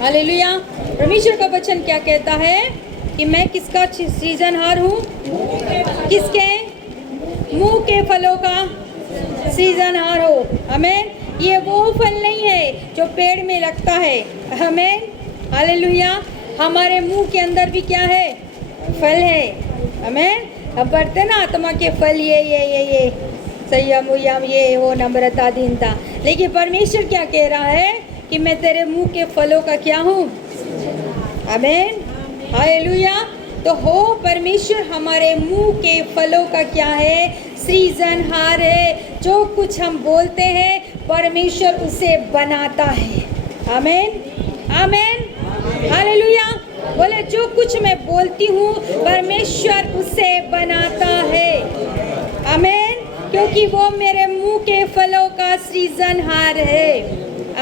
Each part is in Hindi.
हालेलुया। परमेश्वर का वचन क्या कहता है कि मैं किसका सृजनहार हूँ? किसके? मुंह के फलों का सृजनहार हो। आमीन। ये वो फल नहीं है जो पेड़ में लगता है। आमीन। हालेलुया। हमारे मुंह के अंदर भी क्या है? फल है। आमीन। अब बढ़ते ना आत्मा के फल, ये संयम उयम, ये वो नम्रता दीनता। लेकिन परमेश्वर क्या कह रहा है कि मैं तेरे मुंह के फलों का क्या हूँ? आमीन। हालेलुया। तो हो परमेश्वर हमारे मुंह के फलों का क्या है? सृजनहार है। जो कुछ हम बोलते हैं परमेश्वर उसे बनाता है। आमीन। आमीन। हालेलुया। बोले जो कुछ मैं बोलती हूँ परमेश्वर उसे बनाता है। आमीन। क्योंकि वो मेरे मुंह के फलों का सृजनहार है।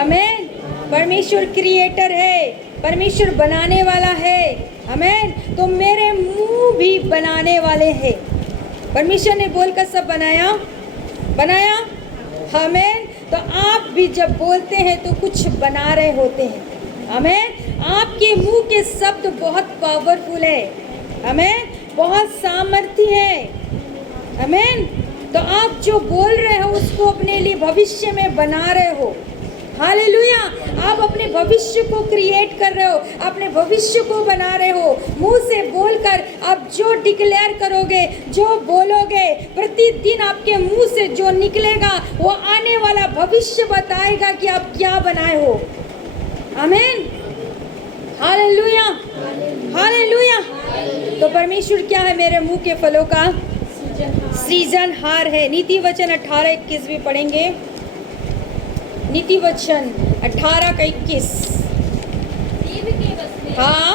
आमीन। परमेश्वर क्रिएटर है, परमेश्वर बनाने वाला है। आमीन। तो मेरे मुंह भी बनाने वाले हैं। परमेश्वर ने बोलकर सब बनाया। आमीन। तो आप भी जब बोलते हैं तो कुछ बना रहे होते हैं। आमीन। आपके मुंह के शब्द बहुत पावरफुल है। आमीन। बहुत सामर्थ्य है। आमीन। तो आप जो बोल रहे हो उसको अपने लिए भविष्य में बना रहे हो। हालेलुया। आप अपने भविष्य को क्रिएट कर रहे हो, अपने भविष्य को बना रहे हो। मुंह से बोलकर आप जो डिक्लेयर करोगे, जो बोलोगे, प्रतिदिन आपके मुंह से जो निकलेगा वो आने वाला भविष्य बताएगा कि आप क्या बनाए हो। आमीन। हालेलुया। हालेलुया। तो परमेश्वर क्या है? मेरे मुंह के फलों का सृजनहार है। नीति वचन 18:21 भी पढ़ेंगे। नीति वचन 18:21। हाँ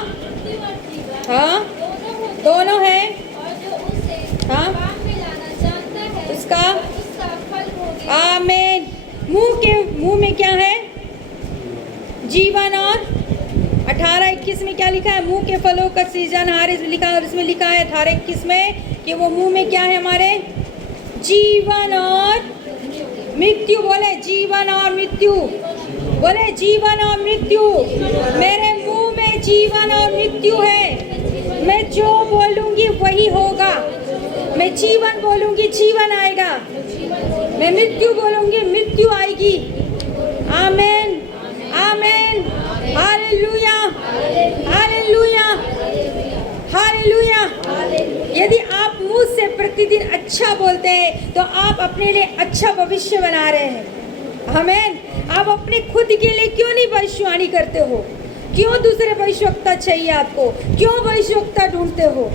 हाँ, दोनों है। हाँ, उसका आमीन। मुंह में क्या है? जीवन। और 18:21 में क्या लिखा है? मुंह के फलों का सृजनहार लिखा है। और इसमें लिखा है 18:21 में कि वो मुंह में क्या है हमारे? जीवन और मृत्यु। बोले जीवन और मृत्यु। बोले जीवन और मृत्यु। मेरे मुंह में जीवन और मृत्यु है। मैं जो बोलूंगी वही होगा। मैं जीवन बोलूंगी, जीवन आएगा। मैं मृत्यु बोलूंगी, मृत्यु आएगी। आमीन। आमीन। हालेलुया। हालेलुया। हालेलुया। यदि आप मुंह से प्रतिदिन अच्छा बोलते हैं तो आप अपने लिए अच्छा भविष्य बना रहे हैं। आमीन। आप अपने खुद के लिए क्यों नहीं भविष्यवाणी करते हो? क्यों दूसरे भविष्यवक्ता चाहिए आपको? क्यों भविष्यवक्ता ढूंढते हो?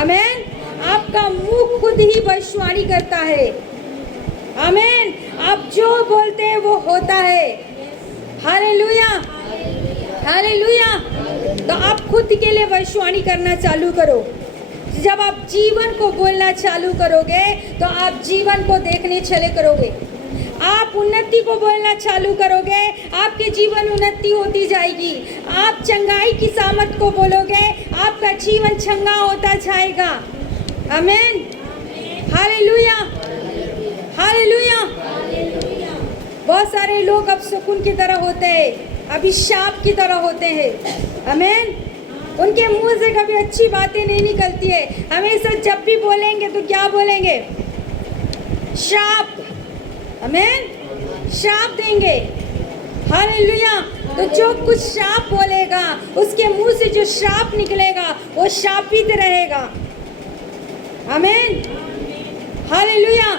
आमीन। आपका मुंह खुद ही भविष्यवाणी करता है। आमीन। आप जो बोलते हैं वो होता है। हालेलुया। हालेलुया। तो आप खुद के लिए भविष्यवाणी करना चालू करो। जब आप जीवन को बोलना चालू करोगे तो आप जीवन को देखने चले करोगे। आप उन्नति को बोलना चालू करोगे, आपके जीवन उन्नति होती जाएगी। आप चंगाई की सामर्थ को बोलोगे, आपका जीवन चंगा होता जाएगा। आमीन। हालेलुया। हालेलुया। बहुत सारे लोग अब सुकून की तरह होते हैं, अभिशाप की तरह होते हैं। आमीन। उनके मुंह से कभी अच्छी बातें नहीं निकलती है। हमेशा जब भी बोलेंगे तो क्या बोलेंगे? शाप। आमीन। शाप देंगे। हालेलुया। तो जो कुछ शाप बोलेगा उसके मुंह से जो शाप निकलेगा वो शापित रहेगा। आमीन। हालेलुया।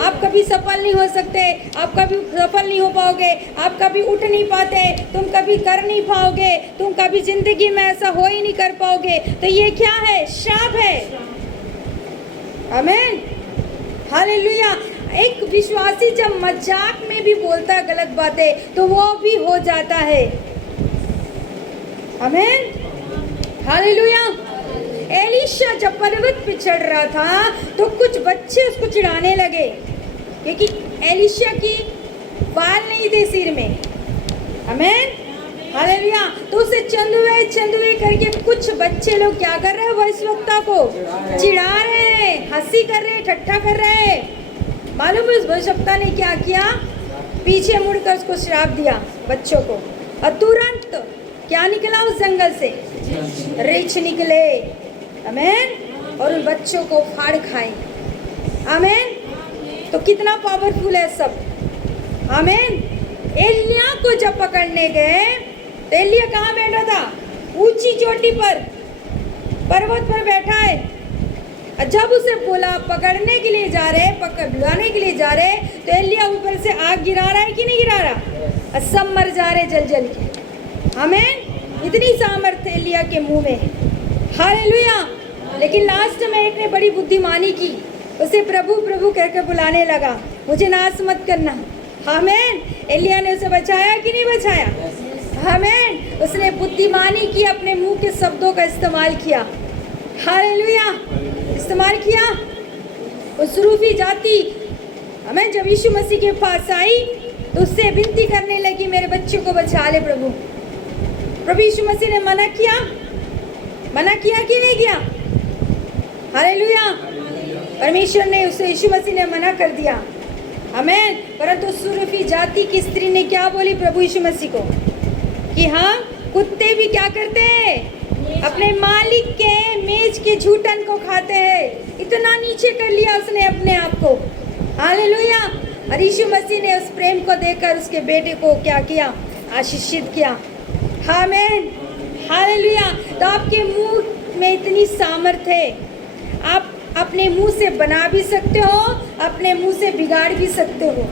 आप कभी सफल नहीं हो सकते, आप कभी सफल नहीं हो पाओगे, आप कभी उठ नहीं पाते, तुम कभी कर नहीं पाओगे, तुम कभी जिंदगी में ऐसा हो ही नहीं कर पाओगे। तो ये क्या है? शाप है। आमीन। हालेलुया। एक विश्वासी जब मजाक में भी बोलता है गलत बातें तो वो भी हो जाता है। आमीन। हालेलुया। एलीशा जब पर्वत पे चढ़ रहा था तो कुछ बच्चे उसको चिढ़ाने लगे क्योंकि एलीशा की बाल नहीं थे सिर में। आमीन। हालेलुया। तो उसे चंदुए करके कुछ बच्चे लोग क्या कर रहे हैं? भविष्यवक्ता को चिढ़ा रहे हैं, हंसी कर रहे हैं, ठट्ठा कर रहे हैं। मालूम है उस भविष्यवक्ता ने क्या किया? पीछे मुड़कर उसको श्राप दिया बच्चों को, और तुरंत तुरंत क्या निकला उस जंगल से? रिछ निकले, आमीन, और उन बच्चों को फाड़ खाए, आमीन। तो कितना पावरफुल है सब, आमीन। एलिया को जब पकड़ने गए तो एलिया कहाँ बैठा था? ऊंची चोटी पर, पर्वत पर बैठा है। और जब उसे बोला पकड़ने के लिए जा रहे, बुलाने के लिए जा रहे, तो एलिया ऊपर से आग गिरा रहा है कि नहीं गिरा रहा? और सब मर जा रहे जल जल के, आमीन। इतनी सामर्थ्य एलिया के मुंह में, हालेलुया। लेकिन लास्ट में एक ने बड़ी बुद्धिमानी की, उसे प्रभु प्रभु कहकर बुलाने लगा, मुझे नाश मत करना, आमीन। एलिया ने उसे बचाया कि नहीं बचाया? आमीन। उसने बुद्धिमानी की, अपने मुंह के शब्दों का इस्तेमाल किया, हालेलुया, इस्तेमाल किया। उस रूफी जाति, आमीन, जब यीशु मसीह के पास आई तो उससे विनती करने लगी, मेरे बच्चों को बचा ले प्रभु। प्रभु यीशु मसीह ने मना किया कि नहीं किया? हालेलुया। परमेश्वर ने उसे, यीशु मसीह ने मना कर दिया, आमीन। परंतु सुरफी जाति की स्त्री ने क्या बोली प्रभु यीशु मसीह को कि हाँ, कुत्ते भी क्या करते हैं? अपने मालिक के मेज के झूठन को खाते हैं। इतना नीचे कर लिया उसने अपने आप को, हालेलुया। और यीशु मसीह ने उस प्रेम को देखकर उसके बेटे को क्या किया? आशीषित किया, आमीन, हालेलुया। तो आपके मुंह में इतनी सामर्थ्य है, आप अपने मुंह से बना भी सकते हो, अपने मुंह से बिगाड़ भी सकते हो,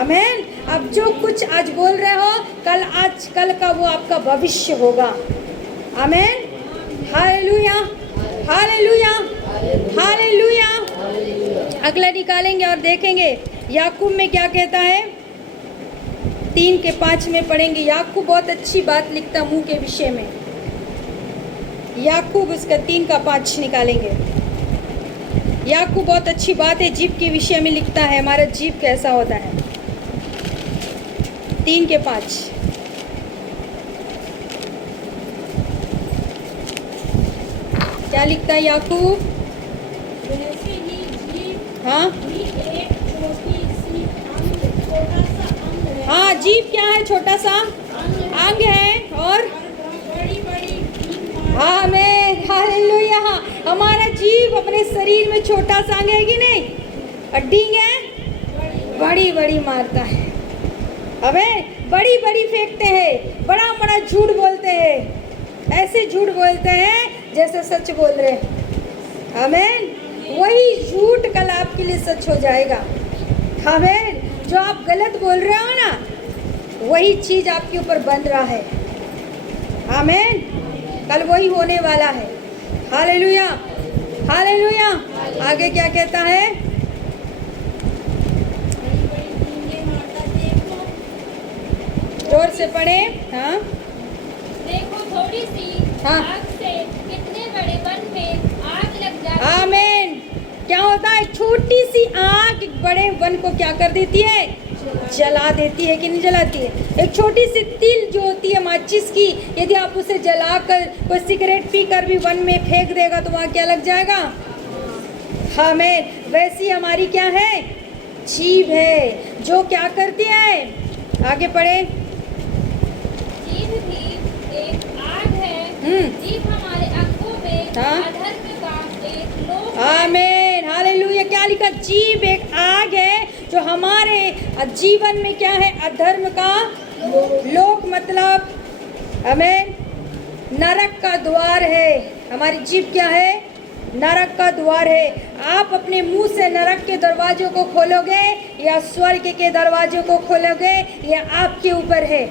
आमीन। अब जो कुछ आज बोल रहे हो, कल का वो आपका भविष्य होगा, आमीन, हालेलुया, हालेलुया, हालेलुया। अगला निकालेंगे और देखेंगे याकूब में क्या कहता है। 3:5 में पढ़ेंगे। याकूब बहुत अच्छी बात लिखता मुंह के विषय में। याकूब उसका 3:5 निकालेंगे। याकूब बहुत अच्छी बात है जीभ के विषय में लिखता है, हमारा जीभ कैसा होता है। 3:5 क्या लिखता है याकूब? हाँ हाँ, जीभ क्या है? छोटा सा अंग है, और आमीन, हालेलुया। हमारा जीभ अपने शरीर में छोटा सा अंग है कि नहीं? और डींग है बड़ी बड़ी मारता है, हमें बड़ी बड़ी फेंकते हैं, बड़ा बड़ा झूठ बोलते हैं, ऐसे झूठ बोलते हैं जैसे सच बोल रहे हैं, आमीन। वही झूठ कल आपके लिए सच हो जाएगा, आमीन। जो आप गलत बोल रहे हो ना, वही चीज आपके ऊपर बन रहा है, आमीन। कल वही होने वाला है, हालेलुया, हालेलुया। आगे क्या कहता है? जोर से पढ़े। हाँ, देखो थोड़ी सी हाँ, आग से कितने बड़े वन में आग लग जाती है। आमीन। क्या होता है? छोटी सी आग एक बड़े वन को क्या कर देती है? जला देती है कि नहीं जलाती है? एक छोटी सी तिल जो होती है माचिस की, यदि आप उसे जलाकर कोई सिगरेट पीकर भी वन में फेंक देगा तो वहाँ क्या लग जाएगा? आमीन। वैसी हमारी क्या है? जीभ है, जो क्या करती है? आगे पढ़े। जीभ भी एक आग है। जीभ हमारे अंगों में अधर्म का एक लोक है। आमीन, हालेलुया। क्या लिखा? जीभ एक आग है जो हमारे जीवन में क्या है? अधर्म का लोक, मतलब आमीन, नरक का द्वार है। हमारी जीभ क्या है? नरक का द्वार है। आप अपने मुंह से नरक के दरवाजों को खोलोगे या स्वर्ग के दरवाजों को खोलोगे, ये आपके ऊपर है।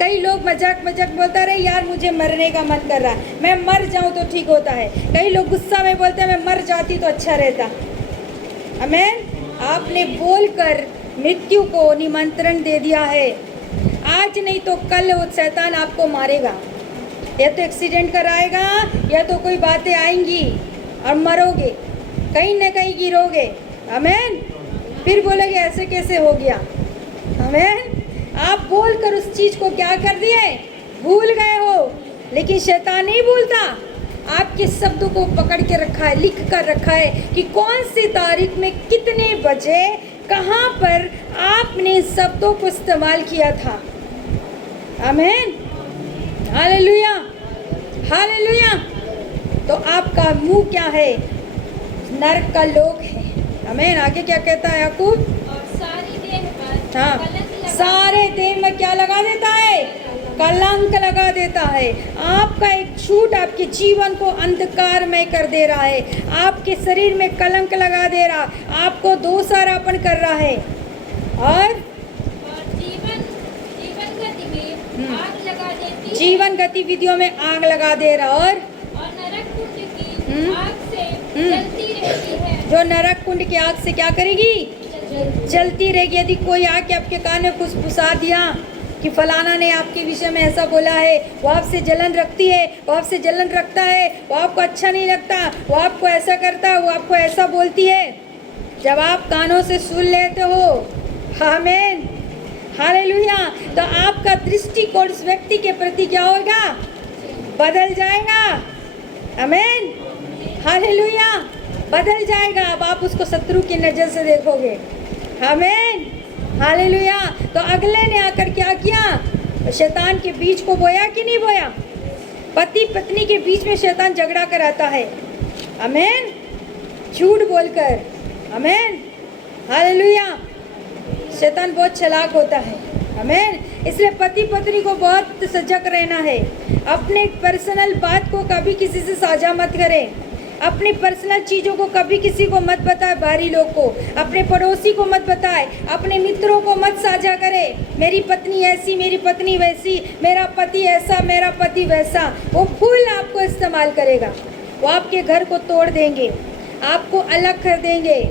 कई लोग मजाक बोलता रहे, यार मुझे मरने का मन कर रहा है, मैं मर जाऊं तो ठीक होता है। कई लोग गुस्सा में बोलते हैं, मैं मर जाती तो अच्छा रहता। आमीन। आपने बोलकर मृत्यु को निमंत्रण दे दिया है। आज नहीं तो कल वो शैतान आपको मारेगा, या तो एक्सीडेंट कराएगा, या तो कोई बातें आएंगी और मरोगे, कहीं ना कहीं गिरोगे, आमीन। फिर बोलोगे ऐसे कैसे हो गया, आमीन। आप बोलकर उस चीज को क्या कर दिए? भूल गए हो। लेकिन शैतान नहीं भूलता, आपके शब्दों को पकड़ के रखा है, लिख कर रखा है कि कौन सी तारीख में कितने बजे कहाँ पर आपने शब्दों को इस्तेमाल किया था, आमीन। Hallelujah, hallelujah. तो आपका मुंह क्या है? नरक का लोक है। आमीन। आगे क्या कहता है याकूब? और सारी देह पर हाँ, कलंक लगा सारे देह में क्या लगा देता है? कलंक लगा देता है। आपका एक झूठ आपके जीवन को अंधकारमय कर दे रहा है, आपके शरीर में कलंक लगा दे रहा, आपको दोषारोपण कर रहा है। और जीवन जीवन गति में आग लगा देती है। जीवन गतिविधियों में आग लगा दे रहा। और नरक कुंड की आग से जलती रहती है। जो नरक कुंड की आग से क्या करेगी? जलती रहेगी। यदि कोई आके आपके कान में फुसफुसा दिया कि फलाना ने आपके विषय में ऐसा बोला है, वो आपसे जलन रखती है, वो आपसे जलन रखता है, वो आपको अच्छा नहीं लगता, वो आपको ऐसा करता है, वो आपको ऐसा बोलती है, जब आप कानों से सुन लेते हो, आमीन, हालेलुया, तो आपका दृष्टिकोण उस व्यक्ति के प्रति क्या होगा? बदल जाएगा। आमीन, हालेलुया, बदल जाएगा। अब आप उसको शत्रु की नज़र से देखोगे। आमीन, हालेलुया। तो अगले ने आकर क्या किया? शैतान के बीच को बोया कि नहीं बोया? पति पत्नी के बीच में शैतान झगड़ा कराता है। आमीन, झूठ बोलकर। आमीन, हालेलुया। शैतान बहुत चालाक होता है। आमीन। इसलिए पति पत्नी को बहुत सजग रहना है। अपने पर्सनल बात को कभी किसी से साझा मत करें। अपनी पर्सनल चीज़ों को कभी किसी को मत बताए, बाहरी लोग को, अपने पड़ोसी को मत बताए, अपने मित्रों को मत साझा करे। मेरी पत्नी ऐसी, मेरी पत्नी वैसी, मेरा पति ऐसा, मेरा पति वैसा। वो फूल आपको इस्तेमाल करेगा, वो आपके घर को तोड़ देंगे, आपको अलग कर देंगे।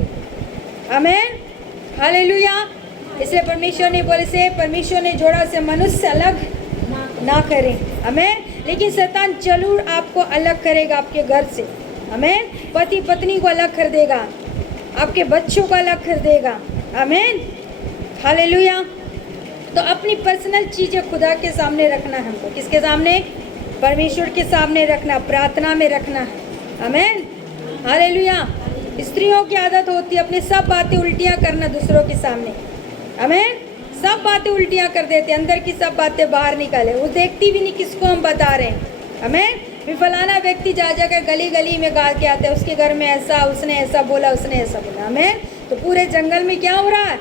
आमीन, हालेलुया। इसलिए परमेश्वर ने बोले से, परमेश्वर ने जोड़ा से मनुष्य अलग ना करें। आमीन। लेकिन शैतान जरूर आपको अलग करेगा आपके घर से। आमीन। पति पत्नी को अलग कर देगा, आपके बच्चों को अलग कर देगा। आमीन, हालेलुया। तो अपनी पर्सनल चीज़ें खुदा के सामने रखना है हमको। किसके सामने? परमेश्वर के सामने रखना, प्रार्थना में रखना है। आमीन, हालेलुया। स्त्रियों की आदत होती है अपनी सब बातें उल्टियाँ करना दूसरों के सामने। आमीन, सब बातें उल्टियाँ कर देते, अंदर की सब बातें बाहर निकाले। वो देखती भी नहीं किसको हम बता रहे हैं। आमीन। फिर फलाना व्यक्ति जा जाकर गली गली में गा के आता है, उसके घर में ऐसा, उसने ऐसा बोला, उसने ऐसा बोला। आमीन। तो पूरे जंगल में क्या हो रहा है?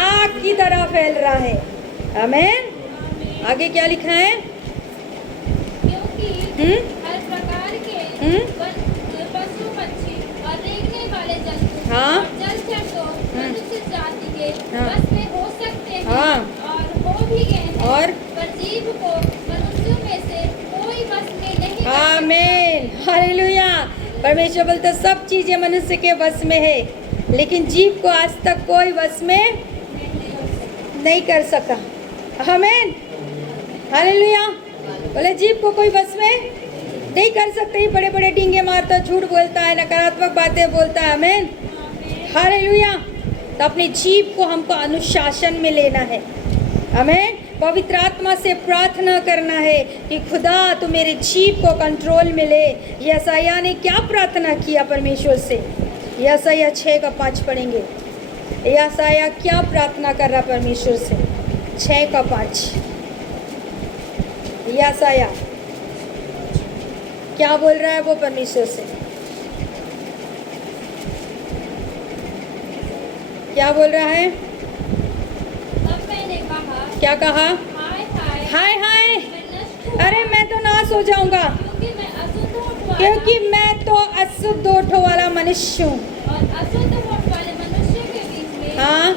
आग की तरह फैल रहा है। आमीन। आगे क्या लिखा है? क्योंकि हर प्रकार के पशु पक्षी और रेंगने वाले जंतु हाँ, और जलचर तो मनुष्य जाति के हाँ, बस में हो सकते हैं। हाँ, और हो भी गए हैं। और पर जीव को मनुष्यों में से कोई बस में नहीं। आमीन, हालेलुया। परमेश्वर बोलता सब चीज़ें मनुष्य के बस में है, लेकिन जीव को आज तक कोई बस में नहीं कर सका। आमीन, हालेलुया। बोले जीव को कोई बस में नहीं कर सकते। ही बड़े बड़े डींगे मारता, झूठ बोलता है, नकारात्मक बातें बोलता है। आमीन, हालेलुया। तो अपने जीव को हमको अनुशासन में लेना है। आमीन। पवित्र आत्मा से प्रार्थना करना है कि खुदा तू मेरे जीव को कंट्रोल में ले। यशायाह ने क्या प्रार्थना किया परमेश्वर से? यशायाह 6:5 पढ़ेंगे। यशायाह क्या प्रार्थना कर रहा परमेश्वर से? 6:5। यशायाह क्या बोल रहा है वो परमेश्वर से? क्या बोल रहा है? तब मैंने कहा, क्या कहा? हाय हाय हाय हाय, मैं नष्ट हूँ, अरे मैं तो नाश हो जाऊंगा, क्योंकि मैं अशुद्ध होठ वाला वाला मनुष्य हूँ और अशुद्ध होठ वाले मनुष्य के बीच में हाँ,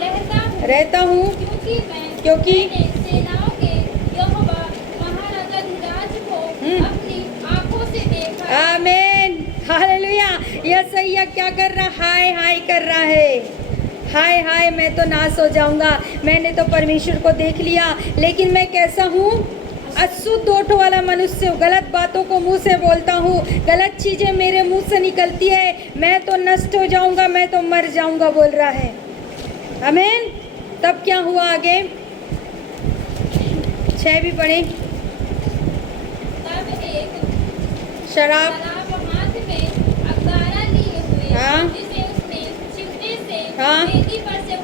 रहता हूँ। क्योंकि मैंने सेनाओं के यहोवा महाराजा धीराज को अपनी आंखों से देखा। आमीन, हालेलुया। यशायाह क्या कर रहा? हाय हाय कर रहा है। हाय हाय, मैं तो नाश हो जाऊंगा, मैंने तो परमेश्वर को देख लिया, लेकिन मैं कैसा हूँ? अशुद्ध होठ वाला मनुष्य हूँ। गलत बातों को मुंह से बोलता हूँ, गलत चीज़ें मेरे मुंह से निकलती है, मैं तो नष्ट हो जाऊंगा, मैं तो मर जाऊंगा बोल रहा है। आमीन। तब क्या हुआ आगे? 6 भी पढ़े। तब एक शराब हाथ में अगारा लिए हुए, हाँ, जिसे उसने चिमटे से हाँ, वेदी पर से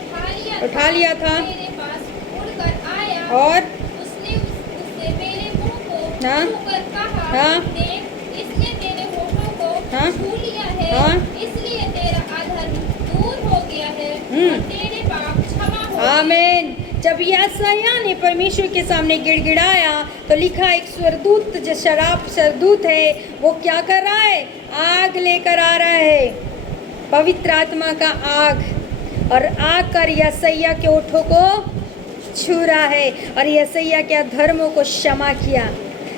उठा लिया था, मेरे पास उड़कर आया और उसने उससे मेरे मुंह को हाँ। छूकर कहा, हाँ। देख, इसने तेरे होठों को हाँ। छू लिया है, हाँ। इसलिए तेरा अधर्म दूर हो गया है और तेरे पाप क्षमा हो गए। आमीन। जब यशायाह ने परमेश्वर के सामने गिड़गिड़ाया तो लिखा एक स्वर्गदूत जो शराब सरदूत है वो क्या कर रहा है, आग लेकर आ रहा है, पवित्र आत्मा का आग, और आग कर यशायाह के ओठों को छू रहा है और यशायाह के अधर्मों को क्षमा किया।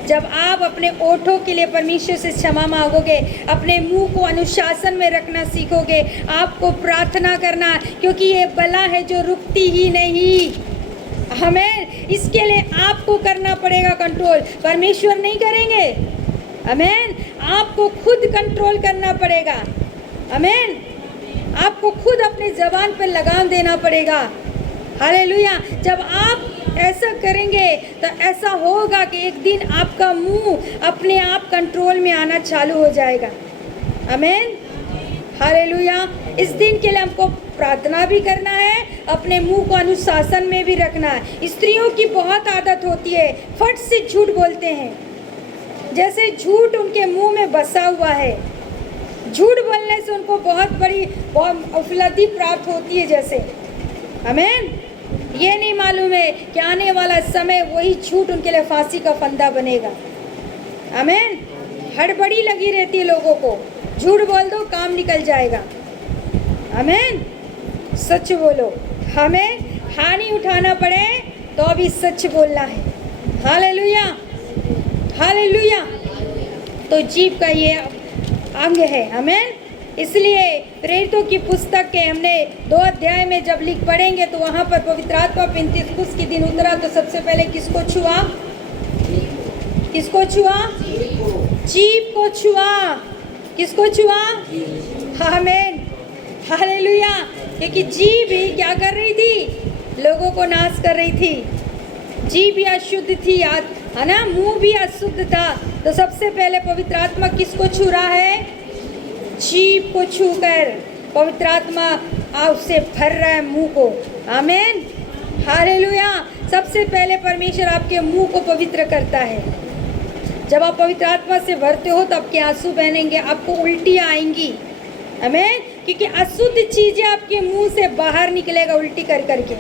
जब आप अपने ओठों के लिए परमेश्वर से क्षमा मांगोगे, अपने मुंह को अनुशासन में रखना सीखोगे, आपको प्रार्थना करना, क्योंकि ये बला है जो रुकती ही नहीं। आमीन। इसके लिए आपको करना पड़ेगा कंट्रोल, परमेश्वर नहीं करेंगे। आमीन। आपको खुद कंट्रोल करना पड़ेगा। आमीन। आपको खुद अपने जबान पर लगाम देना पड़ेगा। हालेलुया। जब आप ऐसा करेंगे तो ऐसा होगा कि एक दिन आपका मुंह अपने आप कंट्रोल में आना चालू हो जाएगा। आमीन। हालेलुया। इस दिन के लिए हमको प्रार्थना भी करना है, अपने मुंह को अनुशासन में भी रखना है। स्त्रियों की बहुत आदत होती है, फट से झूठ बोलते हैं, जैसे झूठ उनके मुंह में बसा हुआ है। झूठ बोलने से उनको बहुत बड़ी उपलब्धि प्राप्त होती है जैसे। आमीन। ये नहीं मालूम है कि आने वाला समय वही झूठ उनके लिए फांसी का फंदा बनेगा। आमीन। हड़बड़ी लगी रहती है लोगों को, झूठ बोल दो काम निकल जाएगा। आमीन। सच बोलो, हमें हानि उठाना पड़े तो अभी सच बोलना है। हालेलुया। हालेलुया। तो जीभ का ये अंग है। आमीन। इसलिए प्रेरितों की पुस्तक के हमने 2 अध्याय में जब लिख पढ़ेंगे तो वहाँ पर पवित्र आत्मा पेंतिकुस्त के दिन उतरा तो सबसे पहले किसको छुआ? किसको छुआ? जीभ को छुआ। किसको छुआ? आमीन। हालेलुया। क्योंकि जीभ ही क्या कर रही थी? लोगों को नाश कर रही थी। जीभ भी अशुद्ध थी, है ना, मुंह भी अशुद्ध था। तो सबसे पहले पवित्र आत्मा किसको छू रहा है? जीभ को छूकर पवित्र आत्मा उससे भर रहा है मुंह को। आमीन। हालेलुया। सबसे पहले परमेश्वर आपके मुंह को पवित्र करता है। जब आप पवित्र आत्मा से भरते हो तो आपके आंसू बहनेंगे, आपको उल्टियाँ आएंगी। आमीन। क्योंकि अशुद्ध चीजें आपके मुंह से बाहर निकलेगा उल्टी कर करके।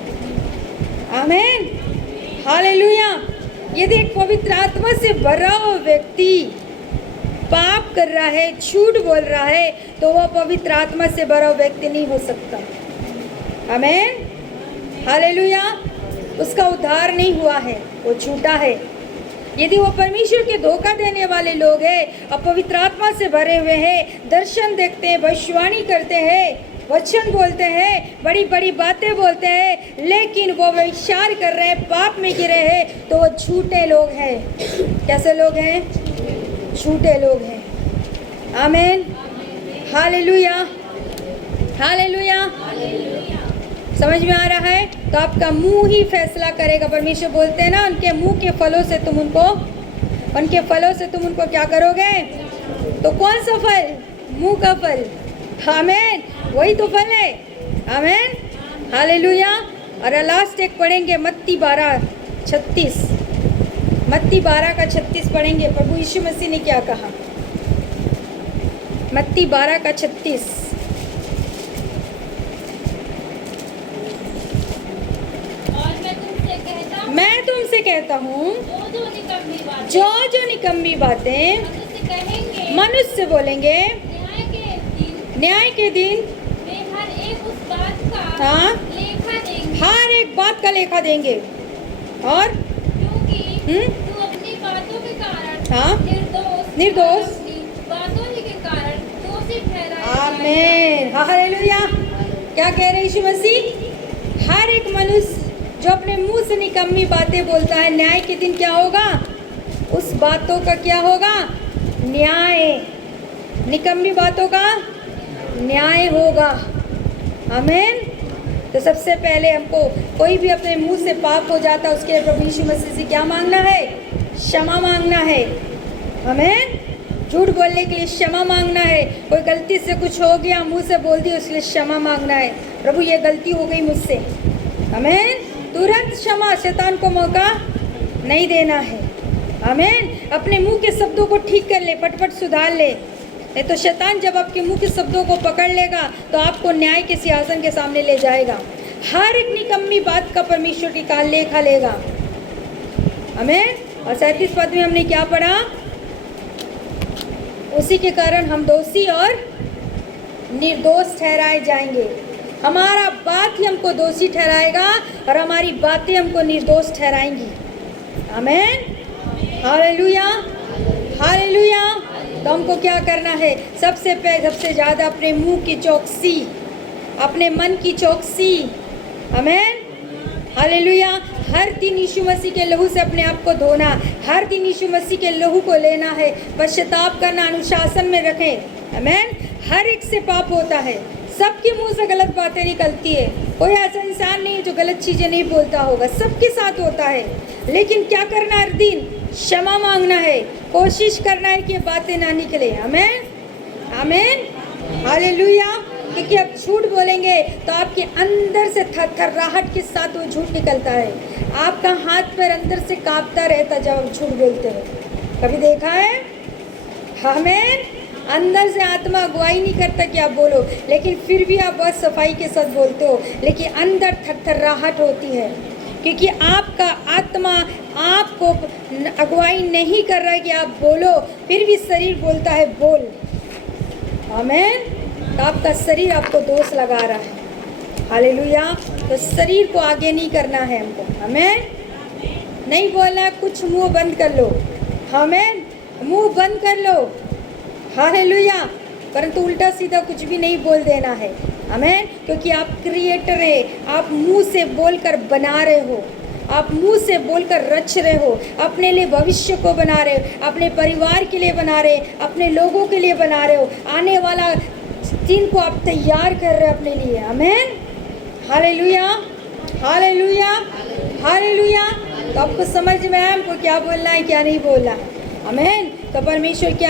आमीन। हालेलुया। यदि एक पवित्र आत्मा से भरा हुआ व्यक्ति पाप कर रहा है, झूठ बोल रहा है, तो वह पवित्र आत्मा से भरा हुआ व्यक्ति नहीं हो सकता। आमीन। हालेलुया। उसका उद्धार नहीं हुआ है, वो झूठा है। यदि वो परमेश्वर के धोखा देने वाले लोग हैं, अपवित्र आत्मा से भरे हुए हैं, दर्शन देखते हैं, भविष्यवाणी करते हैं, वचन बोलते हैं, बड़ी बड़ी बातें बोलते हैं, लेकिन वो व्यभिचार कर रहे हैं, पाप में गिरे हैं, तो वो झूठे लोग हैं। कैसे लोग हैं? झूठे लोग हैं। आमीन। हालेलुया। हालेलुया। समझ में आ रहा है? तो आपका मुंह ही फैसला करेगा। परमेश्वर बोलते हैं ना, उनके मुंह के फलों से तुम उनको क्या करोगे? तो कौन सा फल? मुंह का फल। आमीन। वही तो फल है। आमीन। हालेलुया। और लास्ट एक पढ़ेंगे मत्ती 12:36। मत्ती 12:36 पढ़ेंगे। प्रभु यीशु मसीह ने क्या कहा? मत्ती 12:36। मैं तुमसे कहता हूँ जो निकम्मी बातें मनुष्य बोलेंगे न्याय के दिन वे हर एक उस बात का हाँ, लेखा देंगे। हर एक बात का लेखा देंगे। और क्योंकि तू अपनी बातों के कारण हाँ, निर्दोष अपनी बातों ही के कारण दोषी ठहराया आमीन। हालेलुया। क्या कह रहे यीशु मसीह? हर एक मनुष्य जो अपने मुंह से निकम्मी बातें बोलता है, न्याय के दिन क्या होगा? उस बातों का क्या होगा? न्याय। निकम्मी बातों का न्याय होगा। आमीन। तो सबसे पहले हमको कोई भी अपने मुंह से पाप हो जाता है, उसके लिए प्रभु यीशु मसीह से क्या मांगना है? क्षमा मांगना है। आमीन। झूठ बोलने के लिए क्षमा मांगना है। कोई गलती से कुछ हो गया, मुंह से बोल दिया, उसके लिए क्षमा मांगना है। प्रभु ये गलती हो गई मुझसे। आमीन। तुरंत क्षमा, शैतान को मौका नहीं देना है। आमीन। अपने मुंह के शब्दों को ठीक कर ले, फटफट सुधार ले, नहीं तो शैतान जब आपके मुंह के शब्दों को पकड़ लेगा तो आपको न्याय के सिंहासन के सामने ले जाएगा। हर एक निकम्मी बात का परमेश्वर की काल लेखा लेगा। आमीन। और 37 पद में हमने क्या पढ़ा? उसी के कारण हम दोषी और निर्दोष ठहराए जाएंगे। हमारा बात ही हमको दोषी ठहराएगा और हमारी बातें हमको निर्दोष ठहराएंगी। आमीन। Hallelujah, hallelujah. तो हमको क्या करना है? सबसे ज़्यादा अपने मुंह की चौकसी, अपने मन की चौकसी। आमीन। हालेलुया। हर दिन यीशु मसीह के लहू से अपने आप को धोना, हर दिन यीशु मसीह के लहू को लेना है, पश्चाताप करना, अनुशासन में रखें। आमीन। हर एक से पाप होता है, सबके मुंह से गलत बातें निकलती है। कोई ऐसा इंसान नहीं है जो गलत चीज़ें नहीं बोलता होगा, सबके साथ होता है। लेकिन क्या करना? हर दिन क्षमा मांगना है, कोशिश करना है कि बातें ना निकले। आमीन, आमीन, हालेलुया। क्योंकि आप झूठ बोलेंगे तो आपके अंदर से थरथराहट के साथ वो झूठ निकलता है। आपका हाथ पैर अंदर से कांपता रहता जब आप झूठ बोलते हो। कभी देखा है? आमीन। अंदर से आत्मा अगुवाई नहीं करता कि आप बोलो, लेकिन फिर भी आप बहुत सफाई के साथ बोलते हो, लेकिन अंदर थरथराहट होती है क्योंकि आपका आत्मा आपको अगुवाई नहीं कर रहा है कि आप बोलो, फिर भी शरीर बोलता है बोल। आमीन। तो आपका शरीर आपको दोष लगा रहा है। हालेलुया। तो शरीर को आगे नहीं करना है हमको। आमीन। नहीं बोलना है, कुछ मुंह बंद कर लो। आमीन। मुंह बंद कर लो। हालेलुया। परंतु उल्टा सीधा कुछ भी नहीं बोल देना है। आमीन। क्योंकि आप क्रिएटर है, आप मुंह से बोलकर बना रहे हो, आप मुंह से बोलकर रच रहे हो, अपने लिए भविष्य को बना रहे हो, अपने परिवार के लिए बना रहे, अपने लोगों के लिए बना रहे हो, आने वाला दिन को आप तैयार कर रहे हो अपने लिए। आमीन। Hallelujah, hallelujah, hallelujah. तो आपको समझ में आया हमको क्या बोलना है क्या नहीं बोलना है। आमीन। तो परमेश्वर क्या